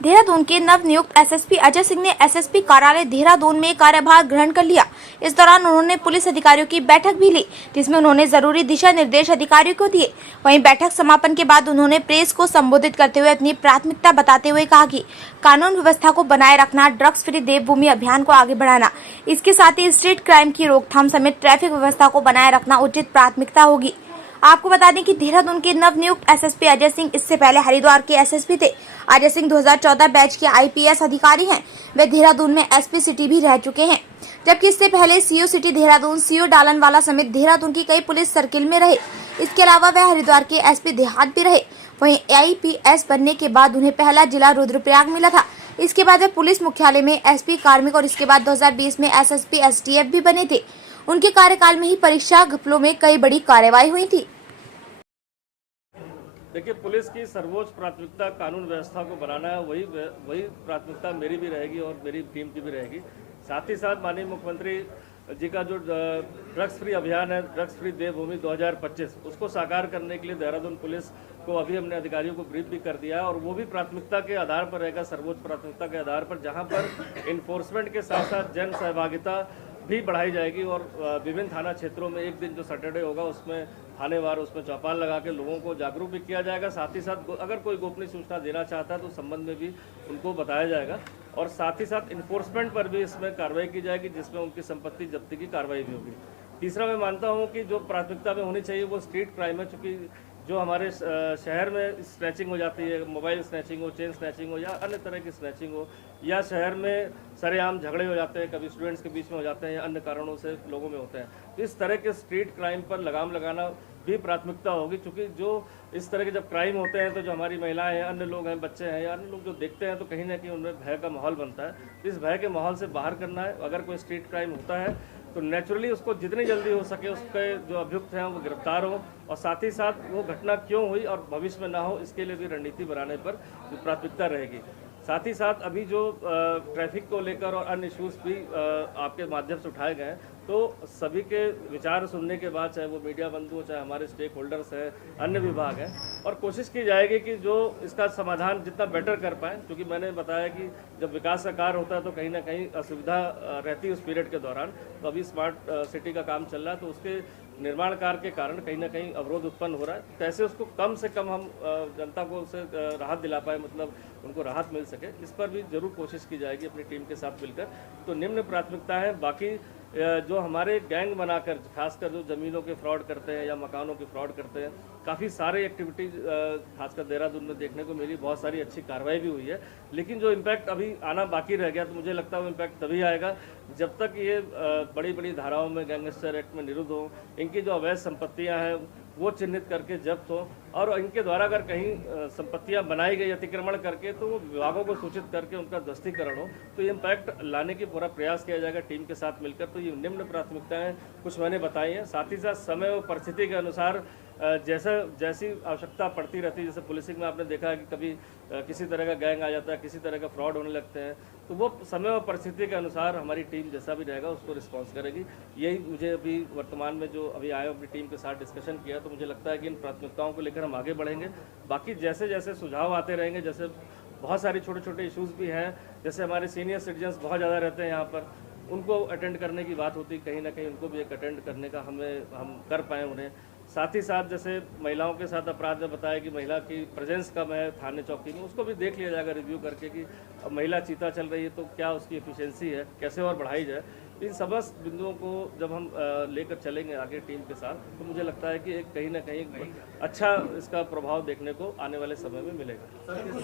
देहरादून के नव नियुक्त एसएसपी अजय सिंह ने एसएसपी कार्यालय देहरादून में कार्यभार ग्रहण कर लिया। इस दौरान उन्होंने पुलिस अधिकारियों की बैठक भी ली, जिसमें उन्होंने जरूरी दिशा निर्देश अधिकारियों को दिए। वहीं बैठक समापन के बाद उन्होंने प्रेस को संबोधित करते हुए अपनी प्राथमिकता बताते हुए कहा कि कानून व्यवस्था को बनाए रखना, ड्रग्स फ्री देवभूमि अभियान को आगे बढ़ाना, इसके साथ ही स्ट्रीट क्राइम की रोकथाम समेत ट्रैफिक व्यवस्था को बनाए रखना उचित प्राथमिकता होगी। आपको बता दें कि देहरादून के नवनियुक्त एसएसपी अजय सिंह इससे पहले हरिद्वार के एसएसपी थे। अजय सिंह 2014 बैच के आईपीएस अधिकारी हैं। वे देहरादून में एसपी सिटी भी रह चुके हैं, जबकि इससे पहले CO city Dehradun, CO Dalanwala समेत देहरादून की कई पुलिस सर्किल में रहे। इसके अलावा वह हरिद्वार के एसपी देहात भी रहे। वहीं आईपीएस बनने के बाद उन्हें पहला जिला रुद्रप्रयाग मिला था। इसके बाद वे पुलिस मुख्यालय में एसपी कार्मिक और इसके बाद 2020 में एसएसपी एसटीएफ भी बने थे। उनके कार्यकाल में ही परीक्षा घपलों में कई बड़ी कार्रवाई हुई थी। देखिए, पुलिस की सर्वोच्च प्राथमिकता कानून व्यवस्था को बनाना है। वही प्राथमिकता मेरी भी रहेगी और मेरी टीम की भी रहेगी। साथ ही साथ माननीय मुख्यमंत्री जी का जो ड्रग्स फ्री अभियान है, ड्रग्स फ्री देवभूमि 2025, उसको साकार करने के लिए देहरादून पुलिस को अभी हमने अधिकारियों को ब्रीफ भी कर दिया है और वो भी प्राथमिकता के आधार पर रहेगा, सर्वोच्च प्राथमिकता के आधार पर, जहाँ पर इन्फोर्समेंट के साथ साथ जन सहभागिता भी बढ़ाई जाएगी और विभिन्न थाना क्षेत्रों में एक दिन जो सैटरडे होगा उसमें थानेवार उसमें चौपाल लगा के लोगों को जागरूक भी किया जाएगा। साथ ही साथ अगर कोई गोपनीय सूचना देना चाहता है तो उस संबंध में भी उनको बताया जाएगा और साथ ही साथ इन्फोर्समेंट पर भी इसमें कार्रवाई की जाएगी, जिसमें उनकी संपत्ति जब्ती की कार्रवाई भी होगी। तीसरा, मैं मानता हूँ कि जो प्राथमिकता में होनी चाहिए वो स्ट्रीट क्राइम है, चूँकि जो हमारे शहर में स्नैचिंग हो जाती है, मोबाइल स्नैचिंग हो, चेन स्नैचिंग हो या अन्य तरह की स्नैचिंग हो, या शहर में सरेआम झगड़े हो जाते हैं, कभी स्टूडेंट्स के बीच में हो जाते हैं या अन्य कारणों से लोगों में होते हैं, तो इस तरह के स्ट्रीट क्राइम पर लगाम लगाना भी प्राथमिकता होगी। क्योंकि जो इस तरह के जब क्राइम होते हैं तो जो हमारी महिलाएं हैं, अन्य लोग हैं, बच्चे हैं या अन्य लोग जो देखते हैं तो कहीं ना कहीं उनमें भय का माहौल बनता है। इस भय के माहौल से बाहर करना है। अगर कोई स्ट्रीट क्राइम होता है तो नेचुरली उसको जितनी जल्दी हो सके उसके जो अभियुक्त हैं वो गिरफ्तार हो और साथ ही साथ वो घटना क्यों हुई और भविष्य में ना हो, इसके लिए भी रणनीति बनाने पर प्राथमिकता रहेगी। साथ ही साथ अभी जो ट्रैफिक को लेकर और अन्य इश्यूज भी आपके माध्यम से उठाए गए हैं, तो सभी के विचार सुनने के बाद, चाहे वो मीडिया बंधु हो, चाहे हमारे स्टेक होल्डर्स हैं, अन्य विभाग हैं, और कोशिश की जाएगी कि जो इसका समाधान जितना बेटर कर पाएँ। क्योंकि मैंने बताया कि जब विकास का कार्य होता है तो कहीं ना कहीं असुविधा रहती है उस पीरियड के दौरान। तो अभी स्मार्ट सिटी का काम चल रहा है तो उसके निर्माण कार्य के कारण कहीं ना कहीं अवरोध उत्पन्न हो रहा है। कैसे उसको कम से कम हम जनता को उससे राहत दिला पाए, मतलब उनको राहत मिल सके, इस पर भी जरूर कोशिश की जाएगी अपनी टीम के साथ मिलकर। तो निम्न प्राथमिकता है। बाकी जो हमारे गैंग बनाकर खासकर जो ज़मीनों के फ्रॉड करते हैं या मकानों के फ्रॉड करते हैं, काफ़ी सारे एक्टिविटीज़ खासकर देहरादून में देखने को मिली। बहुत सारी अच्छी कार्रवाई भी हुई है, लेकिन जो इम्पैक्ट अभी आना बाकी रह गया, तो मुझे लगता है वो इम्पैक्ट तभी आएगा जब तक ये बड़ी बड़ी धाराओं में, गैंगस्टर एक्ट में निरुद्ध हो, इनकी जो अवैध संपत्तियाँ हैं वो चिन्हित करके जब्त हो और इनके द्वारा अगर कहीं संपत्तियां बनाई गई अतिक्रमण करके तो वो विभागों को सूचित करके उनका ध्वस्तीकरण हो। तो ये इम्पैक्ट लाने की पूरा प्रयास किया जाएगा टीम के साथ मिलकर। तो ये निम्न प्राथमिकताएं कुछ मैंने बताई हैं। साथ ही साथ समय और परिस्थिति के अनुसार जैसी आवश्यकता पड़ती रहती है, जैसे पुलिसिंग में आपने देखा है कि कभी किसी तरह का गैंग आ जाता है, किसी तरह का फ्रॉड होने लगते हैं, तो वो समय और परिस्थिति के अनुसार हमारी टीम जैसा भी रहेगा उसको रिस्पॉन्स करेगी। यही मुझे अभी वर्तमान में जो अभी आए अपनी टीम के साथ डिस्कशन किया, तो मुझे लगता है कि इन प्राथमिकताओं को लेकर हम आगे बढ़ेंगे। बाकी जैसे जैसे सुझाव आते रहेंगे, जैसे बहुत सारी छोटे छोटे इशूज़ भी हैं, जैसे हमारे सीनियर सिटीजन्स बहुत ज़्यादा रहते हैं यहाँ पर, उनको अटेंड करने की बात होती, कहीं ना कहीं उनको भी एक अटेंड करने का हम कर पाएँ उन्हें। साथ ही साथ जैसे महिलाओं के साथ अपराध में बताया कि महिला की प्रेजेंस कम है थाने चौकी में, उसको भी देख लिया जाएगा रिव्यू करके कि महिला चीता चल रही है तो क्या उसकी एफिशिएंसी है, कैसे और बढ़ाई जाए। इन समस्त बिंदुओं को जब हम लेकर चलेंगे आगे टीम के साथ, तो मुझे लगता है कि एक कहीं ना कहीं अच्छा इसका प्रभाव देखने को आने वाले समय में मिलेगा।